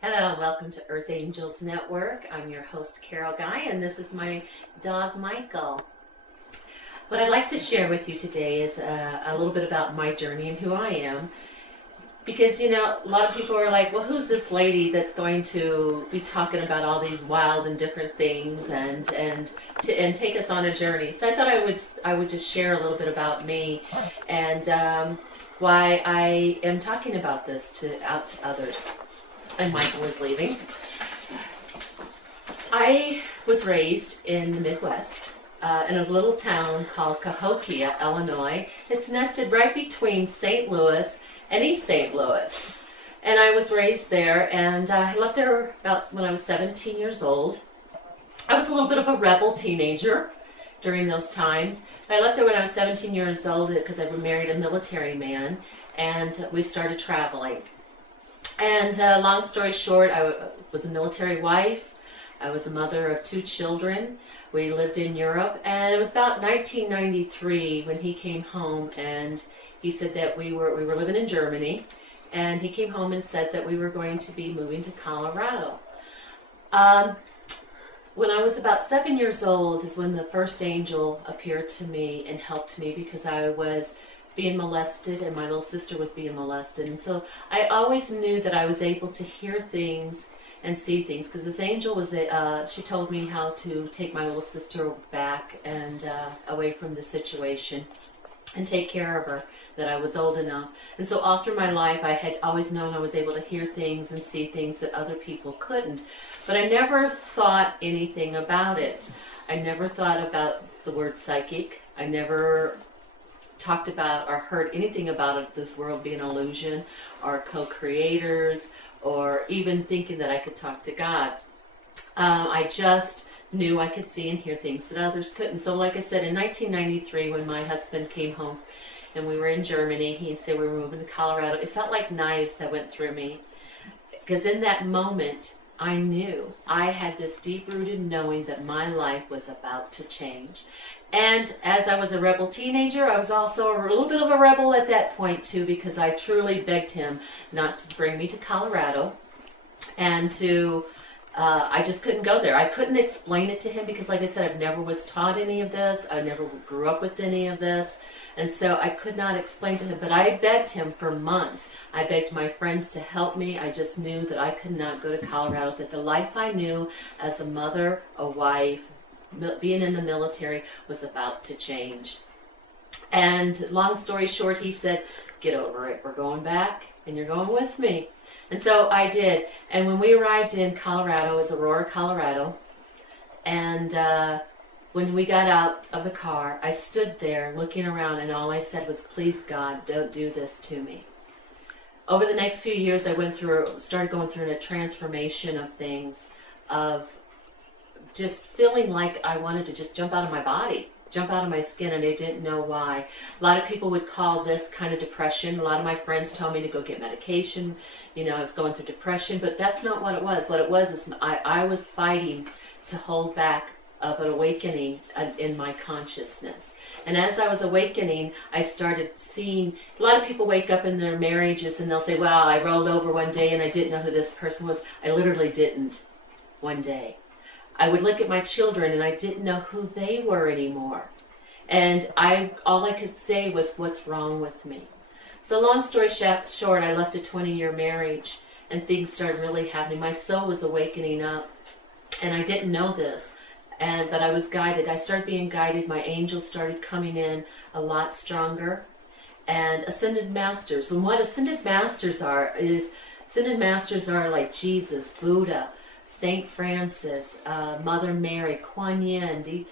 Hello, welcome to Earth Angels Network. I'm your host, Carol Guy, and this is my dog, Michael. What I'd like to share with you today is a little bit about my journey and who I am. Because, a lot of people are like, well, who's this lady that's going to be talking about all these wild and different things and take us on a journey? So I thought I would just share a little bit about me and why I am talking about this out to others. And Michael is leaving. I was raised in the Midwest, in a little town called Cahokia, Illinois. It's nested right between St. Louis and East St. Louis. And I was raised there, and I left there about when I was 17 years old. I was a little bit of a rebel teenager during those times. But I left there when I was 17 years old because I married a military man, and we started traveling. And long story short, I was a military wife. I was a mother of 2 children. We lived in Europe, and it was about 1993 when he came home, and he said that we were living in Germany, and he came home and said that we were going to be moving to Colorado. When I was about 7 years old is when the first angel appeared to me and helped me because I was being molested, and my little sister was being molested. And so I always knew that I was able to hear things and see things, because this angel was, she told me how to take my little sister back and away from the situation and take care of her, that I was old enough. And so all through my life, I had always known I was able to hear things and see things that other people couldn't. But I never thought anything about it. I never thought about the word psychic. I never talked about or heard anything about this world being an illusion or co-creators or even thinking that I could talk to God. I just knew I could see and hear things that others couldn't. So like I said, in 1993 when my husband came home and we were in Germany, he said we were moving to Colorado, it felt like knives that went through me, because in that moment I knew I had this deep-rooted knowing that my life was about to change. And as I was a rebel teenager, I was also a little bit of a rebel at that point too, because I truly begged him not to bring me to Colorado and I just couldn't go there. I couldn't explain it to him because, like I said, I've never was taught any of this. I never grew up with any of this. And so I could not explain to him, but I begged him for months. I begged my friends to help me. I just knew that I could not go to Colorado, that the life I knew as a mother, a wife, being in the military was about to change. And long story short, he said, get over it. We're going back and you're going with me. And so I did. And when we arrived in Colorado, it was Aurora, Colorado. And when we got out of the car, I stood there looking around, and all I said was, please God, don't do this to me. Over the next few years, I started going through a transformation of things, of just feeling like I wanted to just jump out of my body, jump out of my skin, and I didn't know why. A lot of people would call this kind of depression. A lot of my friends told me to go get medication. I was going through depression, but that's not what it was. What it was is I was fighting to hold back of an awakening in my consciousness. And as I was awakening, I started seeing, a lot of people wake up in their marriages and they'll say, wow, I rolled over one day and I didn't know who this person was. I literally didn't one day. I would look at my children and I didn't know who they were anymore. And all I could say was, what's wrong with me? So long story short, I left a 20-year marriage and things started really happening. My soul was awakening up, and I didn't know this. But I was guided. I started being guided. My angels started coming in a lot stronger. And ascended masters. And what ascended masters are like Jesus, Buddha, Saint Francis, Mother Mary, Kuan Yin,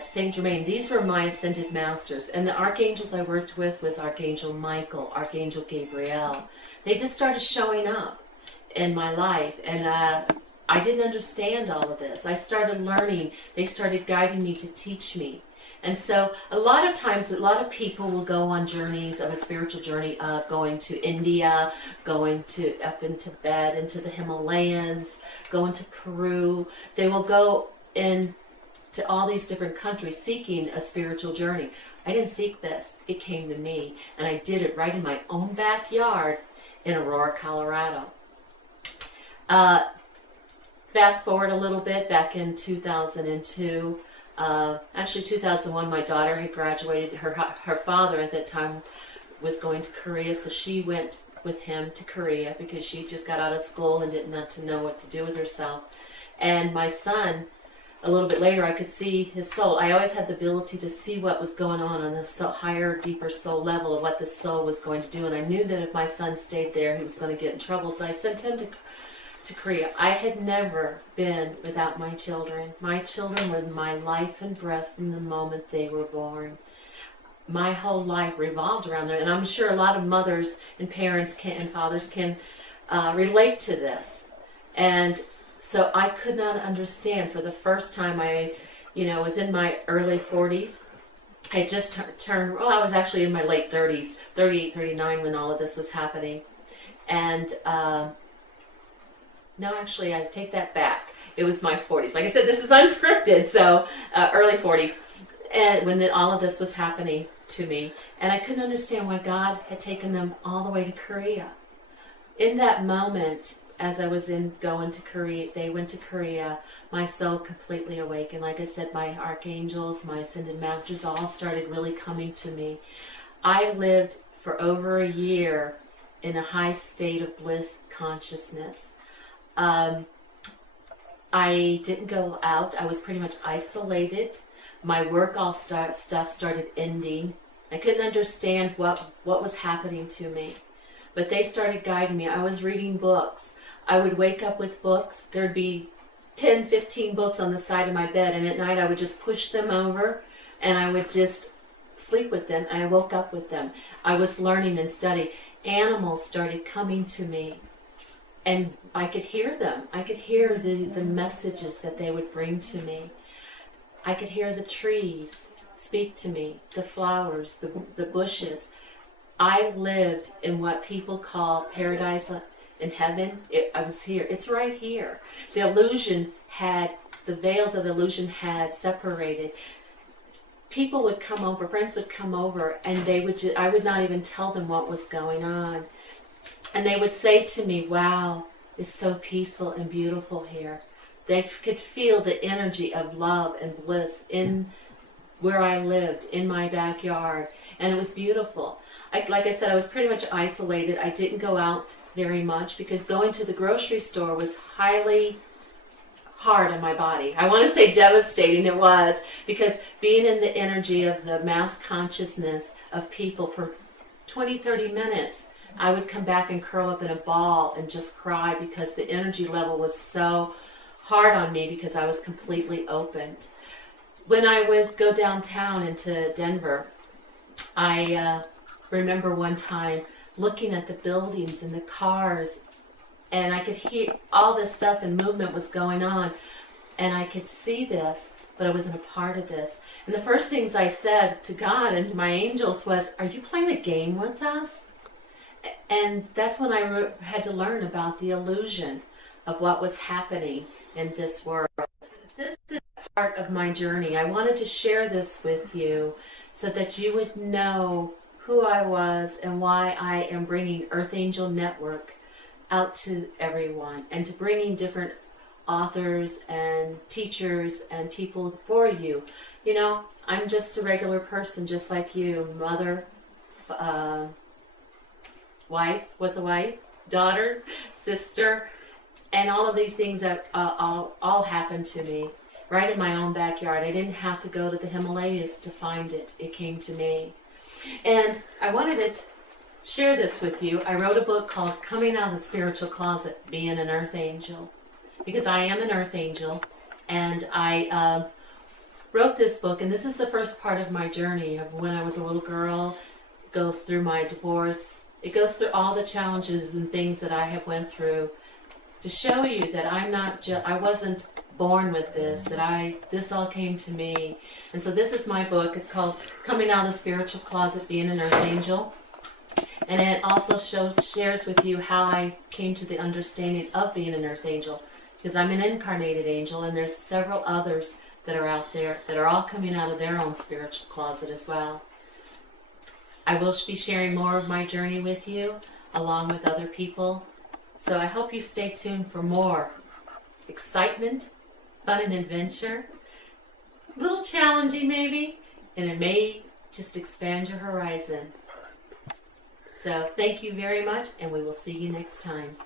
Saint Germain. These were my ascended masters. And the archangels I worked with was Archangel Michael, Archangel Gabriel. They just started showing up in my life. And I didn't understand all of this. I started learning. They started guiding me to teach me. And so a lot of times, a lot of people will go on journeys of a spiritual journey of going to India, going to up in Tibet, into the Himalayas, going to Peru. They will go in to all these different countries seeking a spiritual journey. I didn't seek this. It came to me. And I did it right in my own backyard in Aurora, Colorado. Uh, Fast forward a little bit, back in 2002, actually 2001, my daughter had graduated. Her father at that time was going to Korea, so she went with him to Korea because she just got out of school and didn't know what to do with herself. And my son, a little bit later, I could see his soul. I always had the ability to see what was going on the higher, deeper soul level of what the soul was going to do. And I knew that if my son stayed there, he was going to get in trouble. So I sent him to Korea. I had never been without my children. My children were my life and breath from the moment they were born. My whole life revolved around them, and I'm sure a lot of mothers and parents and fathers can relate to this. And so I could not understand. For the first time, I was in my early 40s. I had just turned, I was actually in my late 30s, 38, 39 when all of this was happening. And no, actually, I take that back. It was my 40s. Like I said, this is unscripted, so early 40s, and when all of this was happening to me. And I couldn't understand why God had taken them all the way to Korea. In that moment, as I was going to Korea, they went to Korea, my soul completely awakened. Like I said, my archangels, my ascended masters all started really coming to me. I lived for over a year in a high state of bliss consciousness. I didn't go out. I was pretty much isolated. My work stuff started ending. I couldn't understand what was happening to me. But they started guiding me. I was reading books. I would wake up with books. There'd be 10, 15 books on the side of my bed, and at night I would just push them over and I would just sleep with them, and I woke up with them. I was learning and studying. Animals started coming to me, and I could hear them. I could hear the messages that they would bring to me. I could hear the trees speak to me, the flowers, the bushes. I lived in what people call paradise in heaven. I was here. It's right here. The veils of illusion had separated. People would come over, friends would come over, and I would not even tell them what was going on. And they would say to me, wow, it's so peaceful and beautiful here. They could feel the energy of love and bliss in where I lived, in my backyard. And it was beautiful. Like I said, I was pretty much isolated. I didn't go out very much because going to the grocery store was highly hard on my body. I want to say devastating it was, because being in the energy of the mass consciousness of people for 20, 30 minutes, I would come back and curl up in a ball and just cry because the energy level was so hard on me because I was completely opened. When I would go downtown into Denver, I remember one time looking at the buildings and the cars, and I could hear all this stuff and movement was going on, and I could see this, but I wasn't a part of this. And the first things I said to God and to my angels was, are you playing a game with us? And that's when I had to learn about the illusion of what was happening in this world. This is part of my journey. I wanted to share this with you so that you would know who I was and why I am bringing Earth Angel Network out to everyone, and to bringing different authors and teachers and people for you. You know, I'm just a regular person just like you, mother, wife, daughter, sister, and all of these things that all happened to me right in my own backyard. I didn't have to go to the Himalayas to find it. It came to me. And I wanted to share this with you. I wrote a book called Coming Out of the Spiritual Closet, Being an Earth Angel, because I am an Earth Angel, and I wrote this book, and this is the first part of my journey of when I was a little girl. It goes through my divorce. It goes through all the challenges and things that I have went through to show you that I wasn't born with this, this all came to me. And so this is my book. It's called Coming Out of the Spiritual Closet, Being an Earth Angel. And it also shares with you how I came to the understanding of being an Earth Angel, because I'm an incarnated angel, and there's several others that are out there that are all coming out of their own spiritual closet as well. I will be sharing more of my journey with you, along with other people So I hope you stay tuned for more excitement, fun, and adventure. A little challenging maybe, and it may just expand your horizon. So thank you very much, and we will see you next time.